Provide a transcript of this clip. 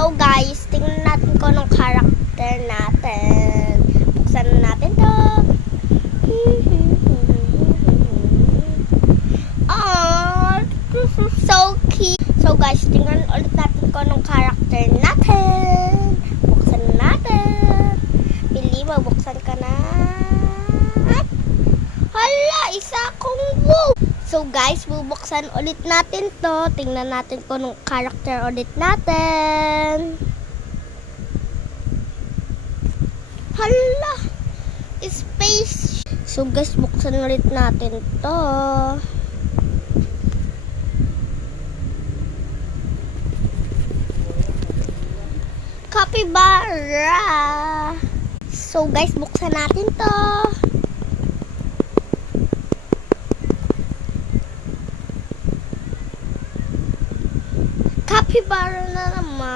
So guys, tingnan natin kung anong character natin. Buksan na natin to. Oh, this is so cute. So guys, tingnan ulit natin kung anong character natin. Buksan na natin. Pili, magbuksan ka na. Hala, isa akong wow! So guys, bubuksan ulit natin to. Tingnan natin kung anong character ulit natin. Hala! Space! So guys, buksan ulit natin to. Capybara! So guys, buksan natin to. Capybara na naman.